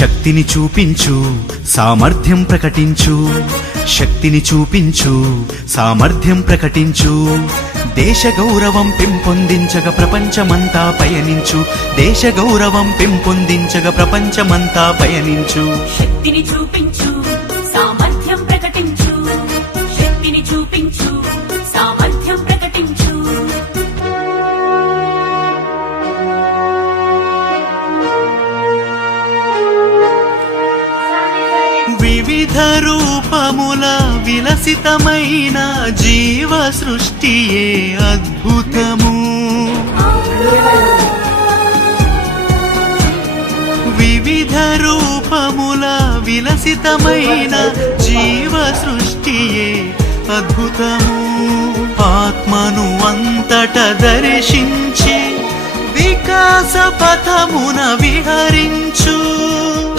శక్తిని చూపించు సామర్థ్యం ప్రకటించు శక్తిని చూపించు సామర్థ్యం ప్రకటించు దేశ గౌరవం పెంపొందించగ ప్రపంచమంతా పయనించు దేశ గౌరవం పెంపొందించగ ప్రపంచమంతా పయనించు శక్తిని చూపించు సామర్థ్యం ప్రకటించు శక్తిని చూపించు సామర్థ్యం ప్రకటించు వివిధ రూపముల విలసితమైన జీవ సృష్టియే అద్భుతము వివిధ రూపముల విలసితమైన జీవ సృష్టియే అద్భుతము ఆత్మను అంతట దర్శించి వికాస పథమున విహరించు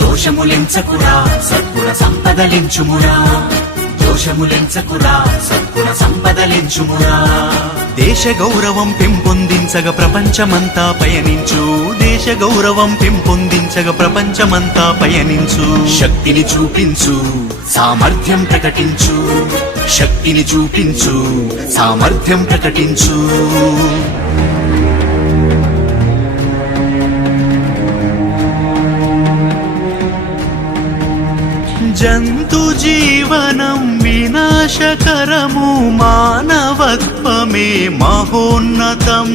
దోషములెంచకురా సద్గుణ సంపదలించుమురా దోషములెంచకురా సద్గుణ సంపదలించుమురా దేశ గౌరవం పెంపొందించగ ప్రపంచమంతా పయనించు దేశ గౌరవం పెంపొందించగ ప్రపంచమంతా పయనించు శక్తిని చూపించు సామర్థ్యం ప్రకటించు శక్తిని చూపించు సామర్థ్యం ప్రకటించు జంతు జీవనం వినాశకరము మానవత్వమే మహోన్నతం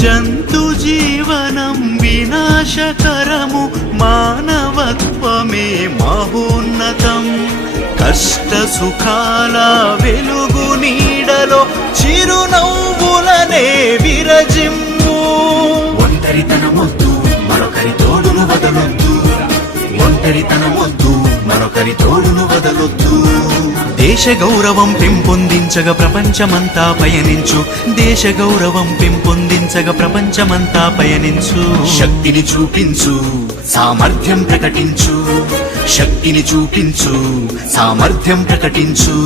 జంతు జీవనం వినాశకరము మానవత్వమే మహోన్నతం కష్ట సుఖాల వెలుగు నీడలో చిరునవ్వులనే విరజిమ్ము ఒంటరితనమొద్దు మరొకరి తోడును వదలొద్దు ఒంటరితనమొద్దు మరొకరి తోడును వదలొద్దు దేశ గౌరవం పెంపొందించగ ప్రపంచమంతా పయనించు దేశ గౌరవం పెంపొందించగ ప్రపంచమంతా పయనించు శక్తిని చూపించు సామర్థ్యం ప్రకటించు శక్తిని చూపించు సామర్థ్యం ప్రకటించు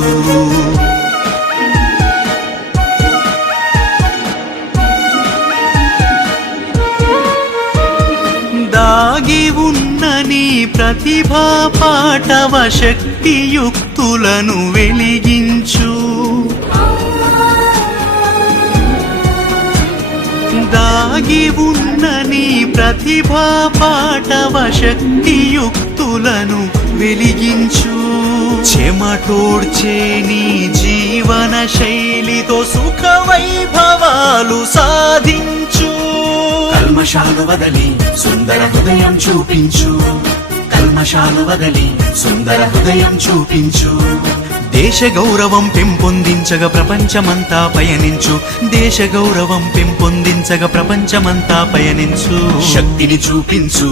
దాగి ఉన్న నీ ప్రతిభా పాటవ శక్తియుక్తులను వెలిగించు దాగి ఉన్న నీ ప్రతిభా పాటవ శక్తియుక్తులను వెలిగించు చెమటోడ్చే నీ జీవన శైలితో సుఖ వైభవాలు సాధించు కల్మషాలు వదలి సుందర హృదయం చూపించు కల్మషాలు వదలి సుందర హృదయం చూపించు దేశ గౌరవం పెంపొందించగ ప్రపంచమంతా పయనించు దేశ గౌరవం పెంపొందించగ ప్రపంచమంతా పయనించు శక్తిని చూపించు